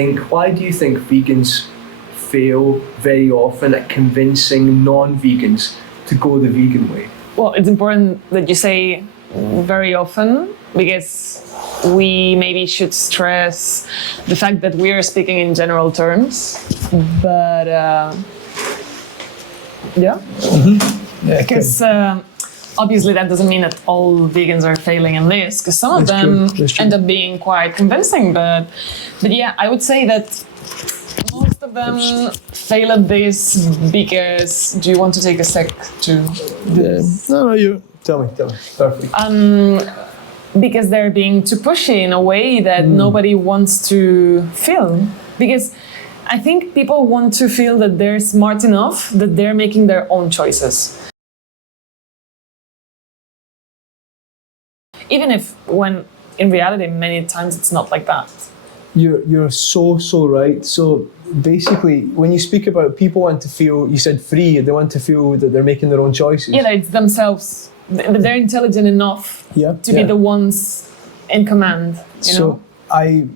Why do you think vegans fail very often at convincing non-vegans to go the vegan way? Well, it's important that you say very often, because we maybe should stress the fact that we are speaking in general terms, but because obviously that doesn't mean that all vegans are failing in this, because some of them end up being quite convincing, but yeah, I would say that most of them fail at this because, do you want to take a sec to do this? No, you tell me, perfect. Because they're being too pushy in a way that nobody wants to feel. Because I think people want to feel that they're smart enough, that they're making their own choices. Even if, when in reality, many times it's not like that. You're so right. So basically, when you speak about people want to feel, you said free, they want to feel that they're making their own choices. Yeah, that it's themselves, that they're intelligent enough to be the ones in command, you know? I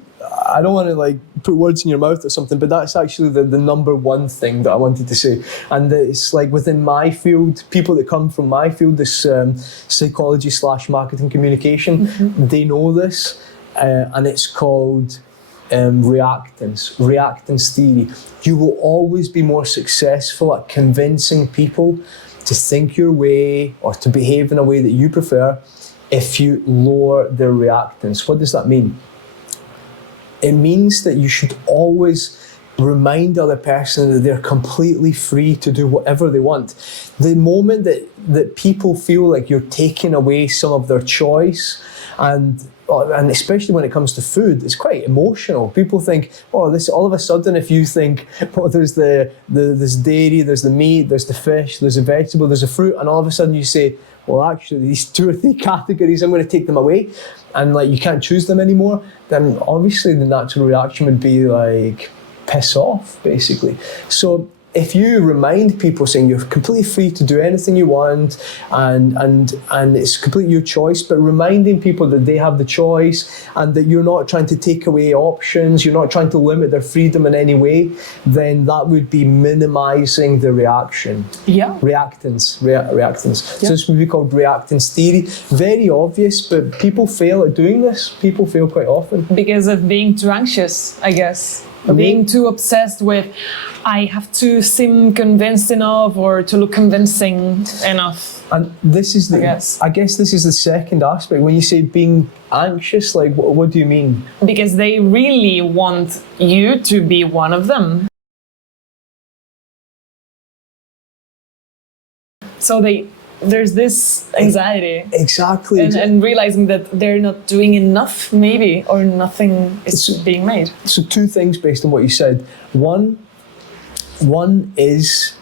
don't want to like put words in your mouth or something, but that's actually the number one thing that I wanted to say. And it's like within my field, people that come from my field, this psychology / marketing communication, they know this, and it's called reactance theory. You will always be more successful at convincing people to think your way or to behave in a way that you prefer if you lower their reactance. What does that mean? It means that you should always remind the other person that they're completely free to do whatever they want. The moment that people feel like you're taking away some of their choice, and especially when it comes to food, it's quite emotional. People think, this all of a sudden, if you think, there's there's dairy, there's the meat, there's the fish, there's the vegetable, there's the fruit, and all of a sudden you say, well, actually, these 2 or 3 categories, I'm going to take them away, and like you can't choose them anymore, then obviously the natural reaction would be like, piss off, basically. So if you remind people saying you're completely free to do anything you want and it's completely your choice, but reminding people that they have the choice and that you're not trying to take away options, you're not trying to limit their freedom in any way, then that would be minimizing the reaction. Yeah. Reactance. So this would be called reactance theory. Very obvious, but people fail at doing this. People fail quite often. Because of being too anxious, I guess. Being too obsessed with, I have to seem convinced enough or to look convincing enough. And this is I guess this is the second aspect. When you say being anxious, like what do you mean? Because they really want you to be one of them. So there's this anxiety. Exactly. And realizing that they're not doing enough, maybe, or nothing is being made. So 2 things based on what you said. One is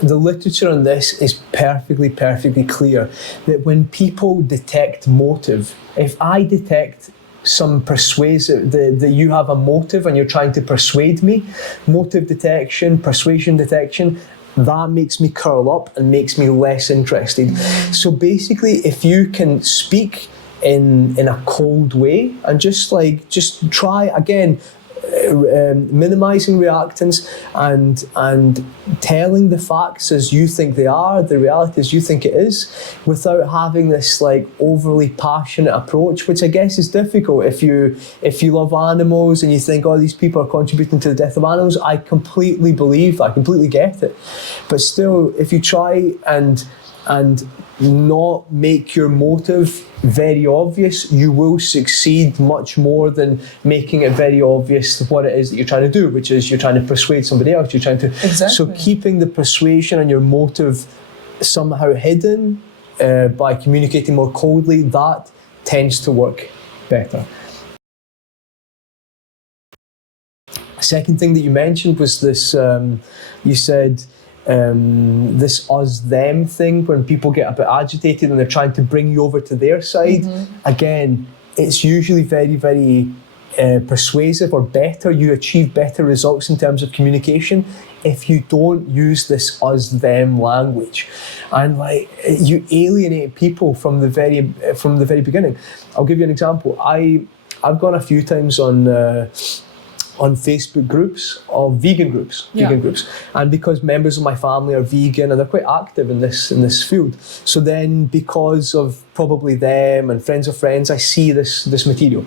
the literature on this is perfectly clear that when people detect motive, if I detect some persuasive, that you have a motive and you're trying to persuade me, motive detection, persuasion detection, that makes me curl up and makes me less interested. So basically, if you can speak in a cold way and just try again, minimizing reactance and telling the facts as you think they are, the reality as you think it is, without having this like overly passionate approach, which I guess is difficult if you love animals and you think, these people are contributing to the death of animals. I completely get it. But still, if you try and not make your motive very obvious, you will succeed much more than making it very obvious what it is that you're trying to do, which is you're trying to persuade somebody else. You're trying to So keeping the persuasion and your motive somehow hidden by communicating more coldly, that tends to work better. Second thing that you mentioned was this. You said. This us-them thing, when people get a bit agitated and they're trying to bring you over to their side. Again, it's usually very persuasive or better. You achieve better results in terms of communication if you don't use this us-them language, and you alienate people from the very beginning. I'll give you an example. I've gone a few times on on Facebook groups of vegan groups, and because members of my family are vegan and they're quite active in this field. So then, because of probably them and friends of friends, I see this material.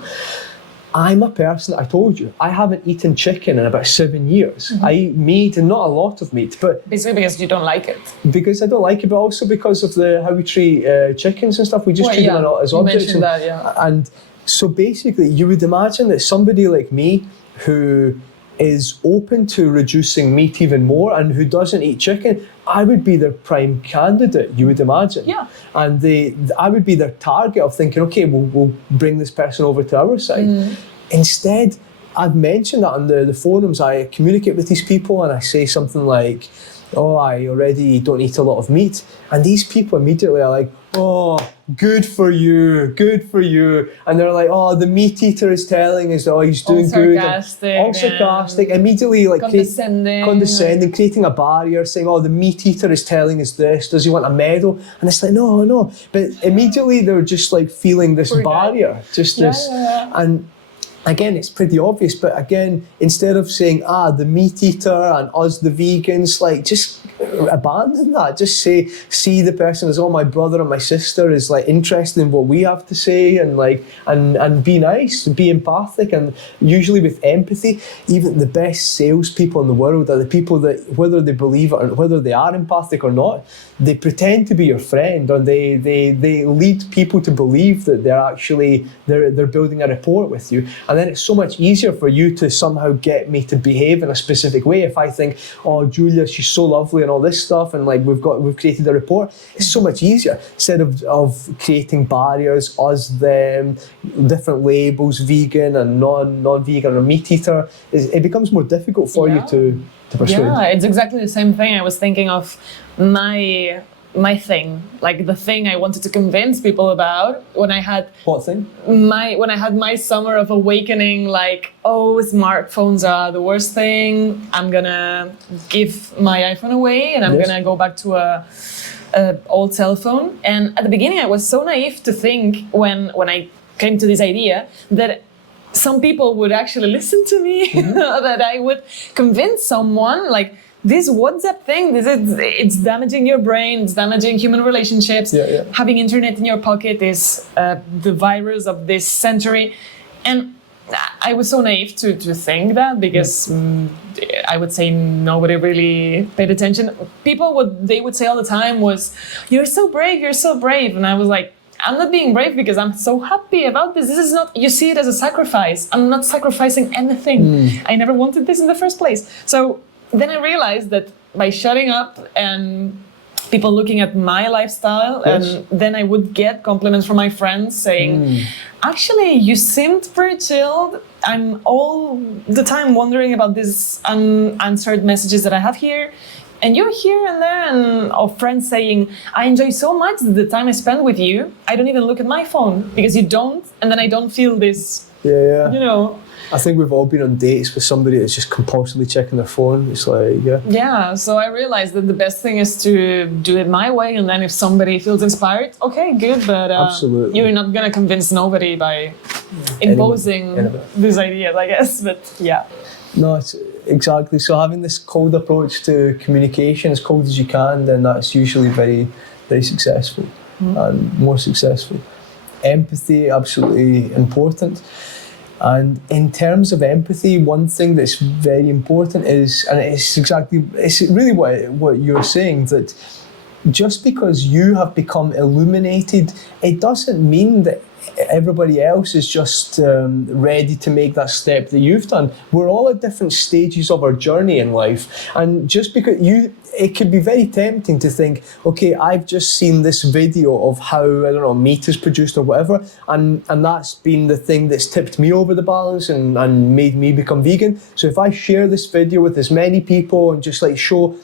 I'm a person, I told you, I haven't eaten chicken in about 7 years. I eat meat, and not a lot of meat, but basically because you don't like it. Because I don't like it, but also because of how we treat chickens and stuff. We just treat them as objects. You mentioned that, And so basically, you would imagine that somebody like me who is open to reducing meat even more and who doesn't eat chicken, I would be their prime candidate, you would imagine. Yeah. And I would be their target of thinking, okay, we'll bring this person over to our side. Instead, I've mentioned that on the forums. I communicate with these people and I say something like, oh, I already don't eat a lot of meat. And these people immediately are like, oh, good for you. And they're like, oh, the meat eater is telling us, oh, he's doing good. All sarcastic. Immediately like condescending, creating a barrier, saying, oh, the meat eater is telling us this. Does he want a medal? And it's like, no. But immediately they're just like feeling this barrier. And again, it's pretty obvious, but again, instead of saying, the meat eater and us, the vegans, like, just abandon that. Just see the person as, oh, my brother and my sister is like interested in what we have to say, and like, and be nice, be empathic. And usually with empathy, even the best salespeople in the world are the people that, whether they believe it or whether they are empathic or not, they pretend to be your friend, or they lead people to believe that they're building a rapport with you. And then it's so much easier for you to somehow get me to behave in a specific way. If I think, oh, Julia, she's so lovely and all this stuff, and like we've created a rapport, it's so much easier instead of creating barriers, us, them, different labels, vegan and non-vegan or meat eater. It becomes more difficult for you to persuade. Yeah, it's exactly the same thing. I was thinking of my thing, like the thing I wanted to convince people about when I had what thing? When I had my summer of awakening, like, oh, smartphones are the worst thing. I'm gonna give my iPhone away and I'm gonna go back to a old cell phone. And at the beginning, I was so naive to think when I came to this idea that some people would actually listen to me, that I would convince someone, like, this WhatsApp thing, it's damaging your brain, it's damaging human relationships. Having internet in your pocket is the virus of this century. And I was so naive to think that, because I would say nobody really paid attention. People, what they would say all the time was, you're so brave. And I was like, I'm not being brave because I'm so happy about this. This is not, you see it as a sacrifice. I'm not sacrificing anything. I never wanted this in the first place. So then I realized that by shutting up and people looking at my lifestyle, and then I would get compliments from my friends saying, actually, you seemed very chilled. I'm all the time wondering about these unanswered messages that I have here. And you're here and there, and of friends saying, I enjoy so much the time I spend with you. I don't even look at my phone because you don't, and then I don't feel this, you know. I think we've all been on dates with somebody that's just compulsively checking their phone. It's like, yeah, so I realized that the best thing is to do it my way, and then if somebody feels inspired, okay, good, but absolutely, you're not going to convince nobody by imposing these ideas, I guess, but yeah. No, it's exactly. So having this cold approach to communication, as cold as you can, then that's usually very, very successful and more successful. Empathy, absolutely important. And in terms of empathy, one thing that's very important is, and it's really what you're saying, that just because you have become illuminated, it doesn't mean that everybody else is just ready to make that step that you've done. We're all at different stages of our journey in life, and just because it could be very tempting to think, okay, I've just seen this video of how, I don't know, meat is produced or whatever, and that's been the thing that's tipped me over the balance and made me become vegan. So if I share this video with as many people and just like show,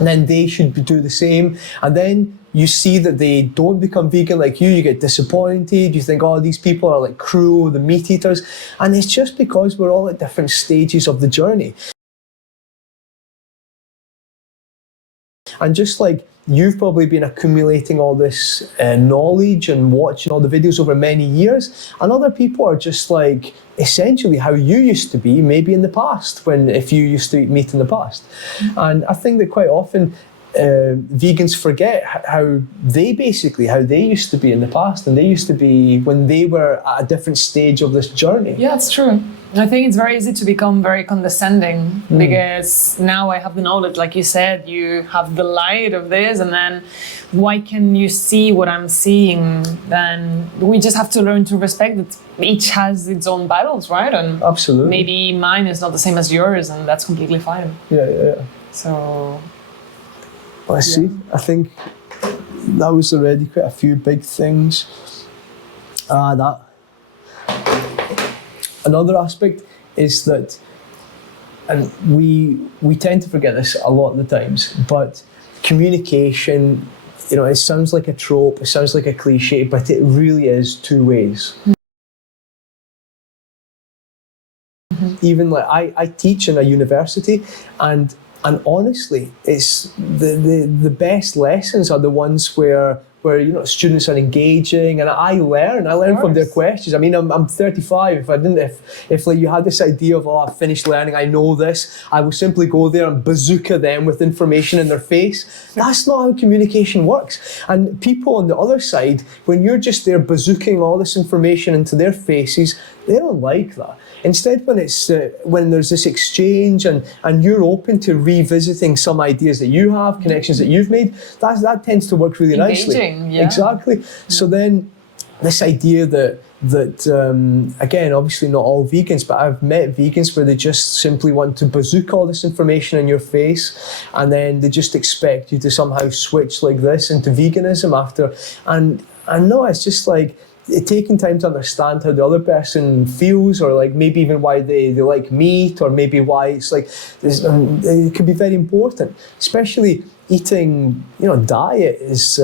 then they should do the same. And then you see that they don't become vegan like you get disappointed, you think, oh, these people are like cruel, the meat eaters. And it's just because we're all at different stages of the journey. And just like you've probably been accumulating all this knowledge and watching all the videos over many years, and other people are just like essentially how you used to be maybe in the past, if you used to eat meat in the past. And I think that quite often vegans forget how they used to be in the past, and they used to be when they were at a different stage of this journey. Yeah, it's true. I think it's very easy to become very condescending because now I have the knowledge, like you said, you have the light of this, and then why can you see what I'm seeing? Then we just have to learn to respect that each has its own battles, right? And absolutely, maybe mine is not the same as yours, and that's completely fine. Yeah. So let's see. I think that was already quite a few big things. Another aspect is that, and we tend to forget this a lot of the times, but communication, it sounds like a trope, it sounds like a cliche, but it really is two ways. Even like I teach in a university, and honestly, it's the best lessons are the ones where students are engaging, and I learn from their questions. I mean, I'm 35. If like you had this idea of, I've finished learning, I know this, I will simply go there and bazooka them with information in their face. That's not how communication works. And people on the other side, when you're just there bazooking all this information into their faces, they don't like that. Instead, when there's this exchange and you're open to revisiting some ideas that you have, connections that you've made, that tends to work really nicely. Yeah. Exactly. So then, this idea that again, obviously not all vegans, but I've met vegans where they just simply want to bazooka all this information in your face, and then they just expect you to somehow switch like this into veganism after. And no, it's just like taking time to understand how the other person feels, or like maybe even why they like meat, or maybe why it's like it could be very important, especially eating. Diet is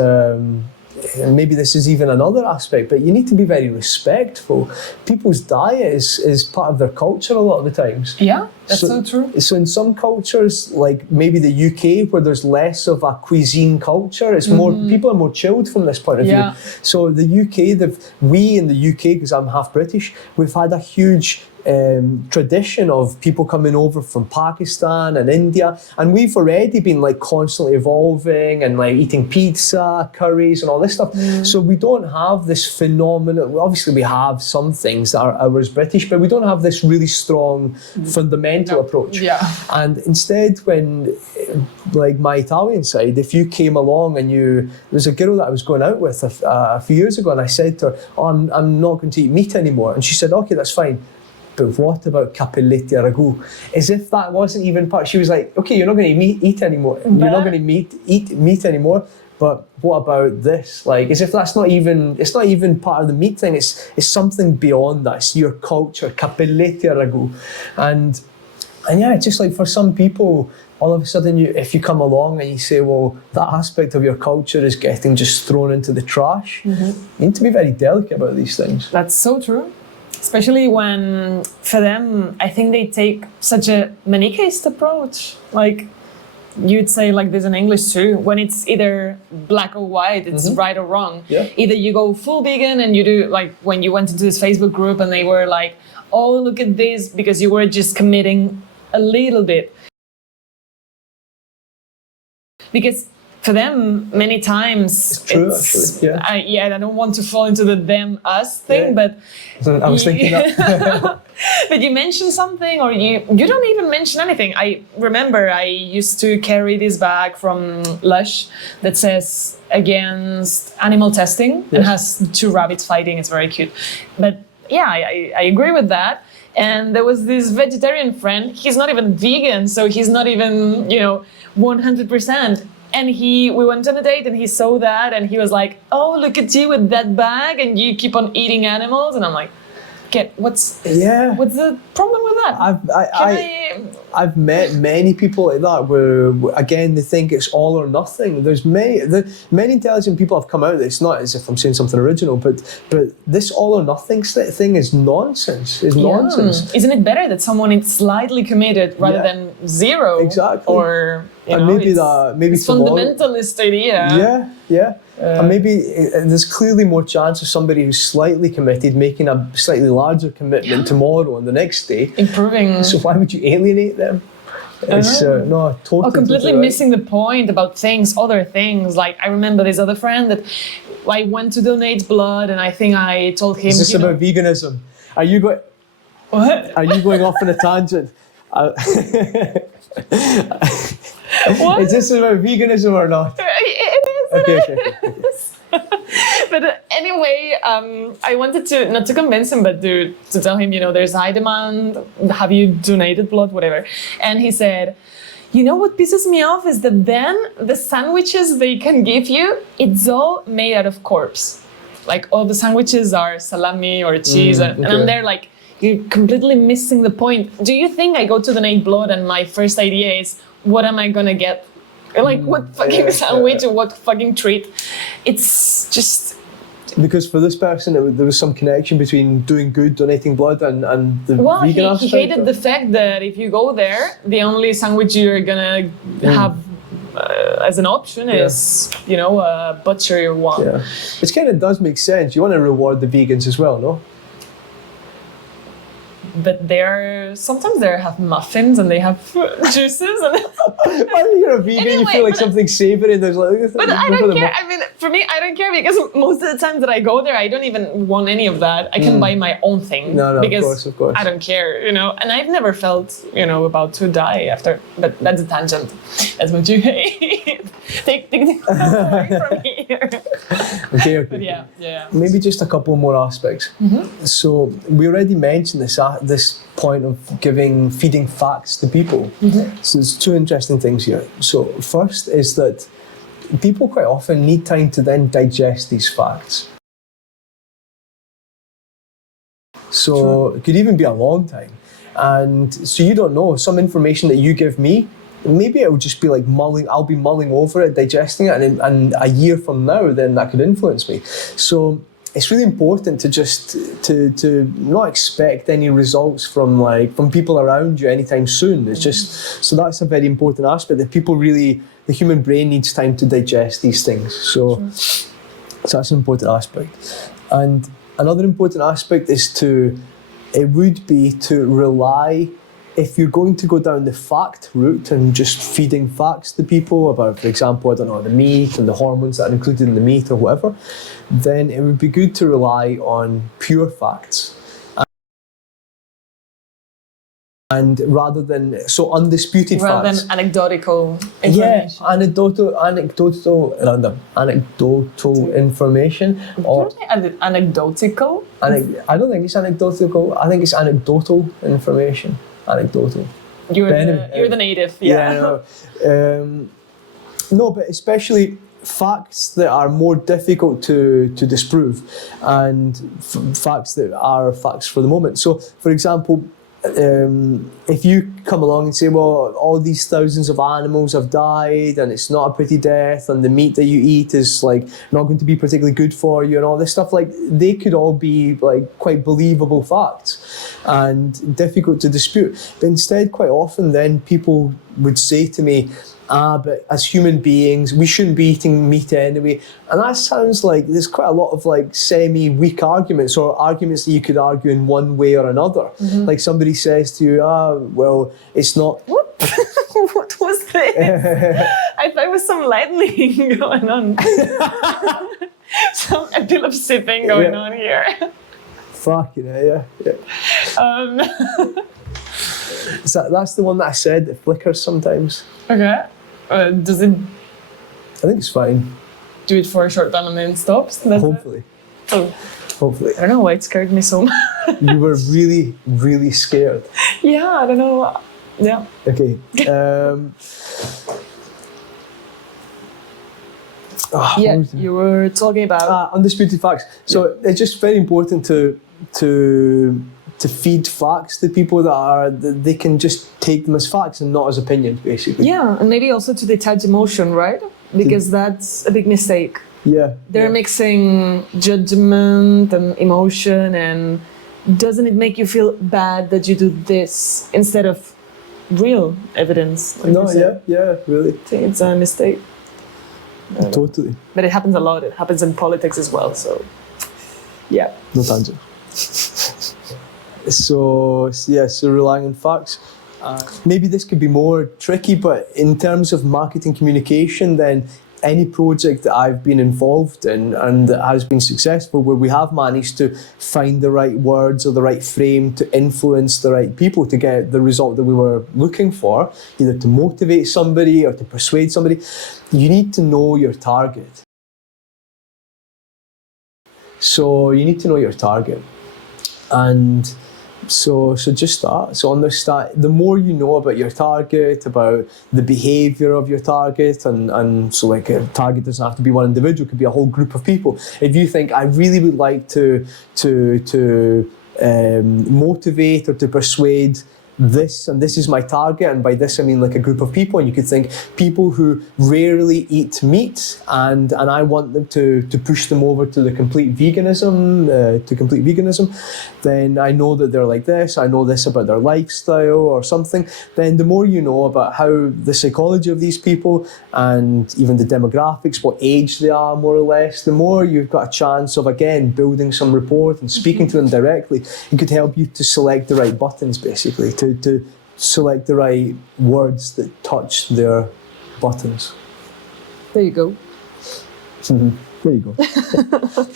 and maybe this is even another aspect, but you need to be very respectful. People's diet is part of their culture a lot of the times. Yeah, that's so true. So in some cultures, like maybe the UK, where there's less of a cuisine culture, it's more, people are more chilled from this point of view. So the UK, we in the UK, because I'm half British, we've had a huge tradition of people coming over from Pakistan and India, and we've already been like constantly evolving and like eating pizza, curries and all this stuff. So we don't have this phenomenon. Obviously we have some things that are ours British, but we don't have this really strong fundamental approach. And instead, when like my Italian side, if you came along and there was a girl that I was going out with a few years ago, and I said to her, I'm not going to eat meat anymore, and she said, okay, that's fine. But what about capelletti a ragù? As if that wasn't even part. She was like, okay, you're not going to eat anymore. You're not going to eat meat anymore. But what about this? Like, as if that's not even. It's not even part of the meat thing. It's something beyond that. It's your culture, capelletti a ragù, and yeah, it's just like for some people, all of a sudden, if you come along and you say, well, that aspect of your culture is getting just thrown into the trash. You need to be very delicate about these things. That's so true. Especially when, for them, I think they take such a manichaeist approach. Like, you'd say like this in English too, when it's either black or white, it's right or wrong. Either you go full vegan and you do, like when you went into this Facebook group and they were like, oh, look at this, because you were just committing a little bit. Because for them, many times it's true, actually. I don't want to fall into the them us thing, but I was thinking that. but you mention something, or you don't even mention anything. I remember I used to carry this bag from Lush that says against animal testing and has 2 rabbits fighting. It's very cute. But yeah, I agree with that. And there was this vegetarian friend. He's not even vegan, so he's not even 100%. And we went on a date and he saw that and he was like, oh, look at you with that bag and you keep on eating animals. And I'm like, what's the problem with that? I've met many people like that where again they think it's all or nothing. There's many intelligent people have come out. It's not as if I'm saying something original, but this all or nothing thing is nonsense. It's nonsense. Isn't it better that someone is slightly committed rather than zero? Exactly. Or and maybe it's tomorrow, fundamentalist idea. Yeah. And maybe there's clearly more chance of somebody who's slightly committed making a slightly larger commitment tomorrow and the next day. Improving. So why would you alienate them? It's no, totally. Or completely totally missing the point about other things. Like I remember this other friend that I went to donate blood, and I think I told him. Is this about veganism? Are you going? What? Are you going off on a tangent? What? Is this about veganism or not? It is. Okay. But anyway, I wanted to, not to convince him, but to tell him, there's high demand, have you donated blood, whatever. And he said, what pisses me off is that then the sandwiches they can give you, it's all made out of corpse. Like all the sandwiches are salami or cheese, and I'm there like, you're completely missing the point. Do you think I go to donate blood and my first idea is, what am I gonna get? Like what fucking sandwich or what fucking treat? It's just... Because for this person, there was some connection between doing good, donating blood, and the vegan aspect. He hated the fact that if you go there, the only sandwich you're gonna have as an option is, butcher your one. Yeah, it kind of does make sense. You want to reward the vegans as well, no? But sometimes they have muffins and they have juices. And When you're a vegan, you feel like something savoury. There's like. But I don't care. I mean, for me, I don't care because most of the times that I go there, I don't even want any of that. I can buy my own thing. No, because of course. I don't care, And I've never felt, about to die after. But that's a tangent. That's what you hate. Take away from here. Okay. But yeah. Maybe just a couple more aspects. So we already mentioned this point of feeding facts to people. So there's two interesting things here. So first is that people quite often need time to then digest these facts. So it could even be a long time. And so you don't know, some information that you give me, maybe it will just be like I'll be mulling over it, digesting it, and a year from now, then that could influence me. So it's really important to just to not expect any results from people around you anytime soon. It's just, so that's a very important aspect that people really, the human brain needs time to digest these things. So that's an important aspect. And another important aspect would be to rely, if you're going to go down the fact route and just feeding facts to people about, for example, I don't know, the meat and the hormones that are included in the meat or whatever, then it would be good to rely on pure facts. And rather than undisputed facts. Rather than anecdotal information. Yeah, anecdotal information. Did you say anecdotal? I don't think it's anecdotal. I think it's anecdotal information. Anecdotal. You're the native, yeah. No, but especially facts that are more difficult to disprove, and facts that are facts for the moment. So, for example, if you come along and say, well, all these thousands of animals have died and it's not a pretty death and the meat that you eat is like not going to be particularly good for you and all this stuff, like they could all be like quite believable facts and difficult to dispute. But instead, quite often then people would say to me, but as human beings, we shouldn't be eating meat anyway. And that sounds like there's quite a lot of like semi-weak arguments, or arguments that you could argue in one way or another. Like somebody says to you, well, it's not... What? What was this? I thought it was some lightning going on. Some epilepsy thing going on here. Fucking hell, yeah. So that's the one that I said that flickers sometimes. Okay. Does it? I think it's fine. Do it for a short time and then stops? Hopefully. Oh. Hopefully. I don't know why it scared me so much. You were really, really scared. Yeah, I don't know. Yeah. Okay. You were talking about undisputed facts. So it's just very important to to feed facts to people that they can just take them as facts and not as opinions, basically. Yeah, and maybe also to detach emotion, right? Because that's a big mistake. Yeah. They're mixing judgment and emotion, and doesn't it make you feel bad that you do this instead of real evidence? Like No, yeah, really. I think it's a mistake. Totally. But it happens a lot. It happens in politics as well. So, yeah. No tangent. So relying on facts. Maybe this could be more tricky, but in terms of marketing communication, then any project that I've been involved in and that has been successful, where we have managed to find the right words or the right frame to influence the right people to get the result that we were looking for, either to motivate somebody or to persuade somebody, you need to know your target. So you need to know your target. And so just that. So understand, the more you know about your target, about the behaviour of your target, and so like a target doesn't have to be one individual, it could be a whole group of people. If you think, I really would like to motivate or to persuade this, and this is my target, and by this I mean like a group of people, and you could think people who rarely eat meat, and I want them to push them over to the complete veganism, then I know that they're like this, I know this about their lifestyle or something. Then the more you know about how the psychology of these people and even the demographics, what age they are more or less, the more you've got a chance of, again, building some rapport and speaking to them directly. It could help you to select the right buttons, basically, to select the right words that touch their buttons. There you go. There you go.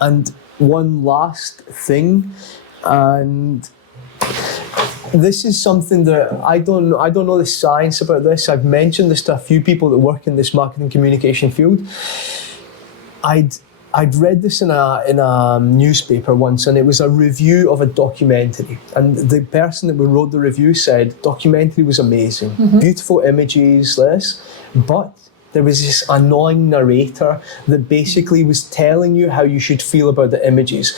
And one last thing, and this is something that I don't know the science about this. I've mentioned this to a few people that work in this marketing communication field. I'd read this in a newspaper once, and it was a review of a documentary. And the person that wrote the review said, documentary was amazing, beautiful images, but there was this annoying narrator that basically was telling you how you should feel about the images.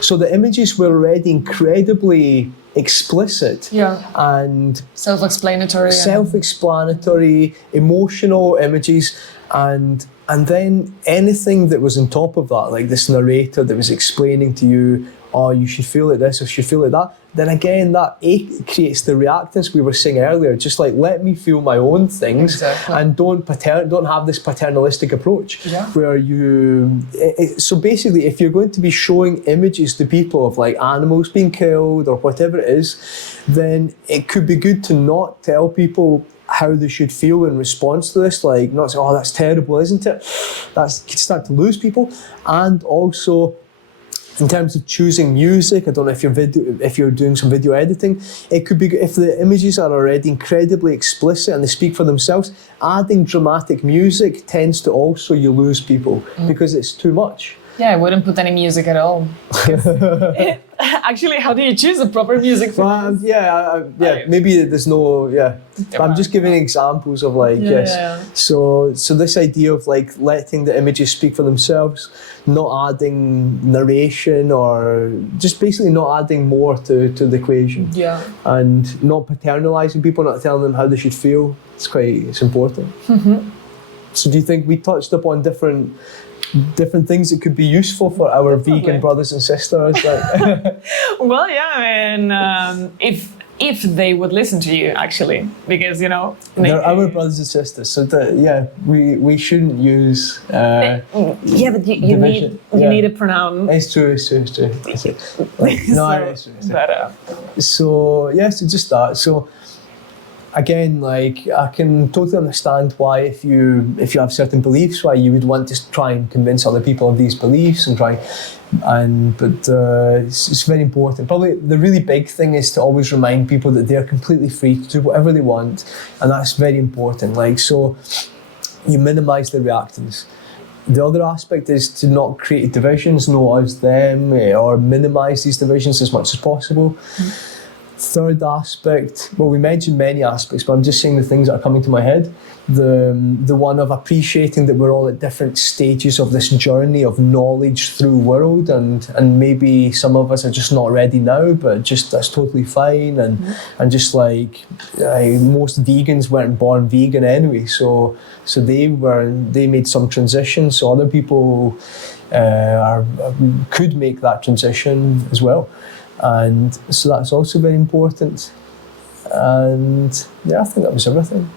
So the images were already incredibly explicit and self-explanatory, emotional images, and then anything that was on top of that, like this narrator that was explaining to you, oh, you should feel like this or you should feel like that, then again that creates the reactance we were saying earlier, just like let me feel my own things, and don't have this paternalistic approach where you so basically if you're going to be showing images to people of like animals being killed or whatever it is, then it could be good to not tell people how they should feel in response to this, like not say, oh, that's terrible, isn't it? That could start to lose people. And also in terms of choosing music, I don't know if you're doing some video editing, it could be, if the images are already incredibly explicit and they speak for themselves, adding dramatic music tends to also, you lose people because it's too much. Yeah, I wouldn't put any music at all. Actually, how do you choose a proper music for this? Maybe there's no, But I'm just giving examples of like, So this idea of like letting the images speak for themselves, not adding narration or just basically not adding more to the equation. Yeah. And not paternalizing people, not telling them how they should feel. It's important. So do you think we touched upon different things that could be useful for our vegan brothers and sisters? Like well, yeah, I mean, if they would listen to you, actually, because, you know, they're our brothers and sisters, so we shouldn't use but you need a pronoun. It's true. No, it's true. So just that. So again, like I can totally understand why if you have certain beliefs, why you would want to try and convince other people of these beliefs but it's very important. Probably the really big thing is to always remind people that they're completely free to do whatever they want, and that's very important. Like, so you minimize the reactance. The other aspect is to not create divisions, no us, them, or minimize these divisions as much as possible. third aspect, well, we mentioned many aspects, but I'm just saying the things that are coming to my head. The one of appreciating that we're all at different stages of this journey of knowledge through world, and maybe some of us are just not ready now, but just that's totally fine. And just like most vegans weren't born vegan anyway, so they made some transition. So other people could make that transition as well, and so that's also very important. And yeah, I think that was everything.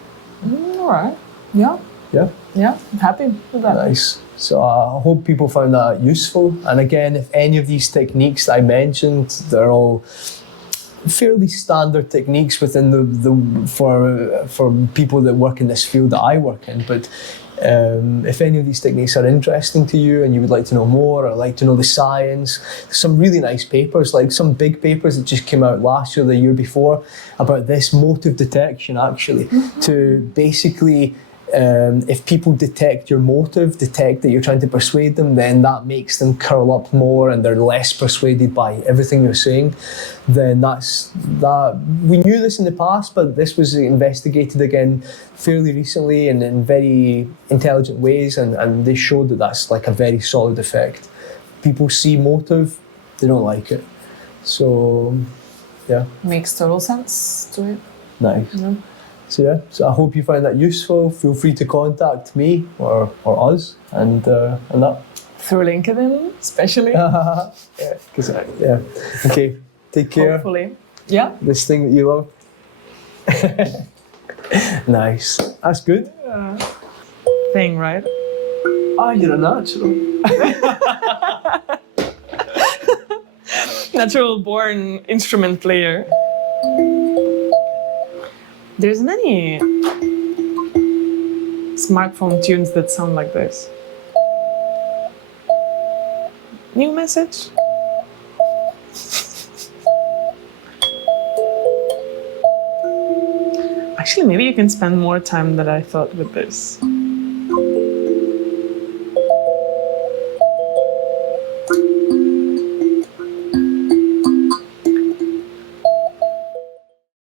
All right. Yeah. Yeah. Yeah. I'm happy with that. Nice. So I hope people found that useful. And again, if any of these techniques that I mentioned, they're all fairly standard techniques within for people that work in this field that I work in. But if any of these techniques are interesting to you and you would like to know more or like to know the science, some really nice papers, like some big papers that just came out last year, the year before, about this motive detection actually, to basically if people detect your motive, detect that you're trying to persuade them, then that makes them curl up more and they're less persuaded by everything you're saying. Then we knew this in the past, but this was investigated again fairly recently and in very intelligent ways, and they showed that that's like a very solid effect. People see motive, they don't like it. So yeah. Makes total sense to it. Nice. Yeah. So I hope you find that useful. Feel free to contact me or us and that. Through LinkedIn, especially. Yeah. Okay. Take care. Hopefully. Yeah. This thing that you love. Nice. That's good. Thing, right? You're a natural. Natural born instrument player. There's many smartphone tunes that sound like this. New message? Actually, maybe you can spend more time than I thought with this.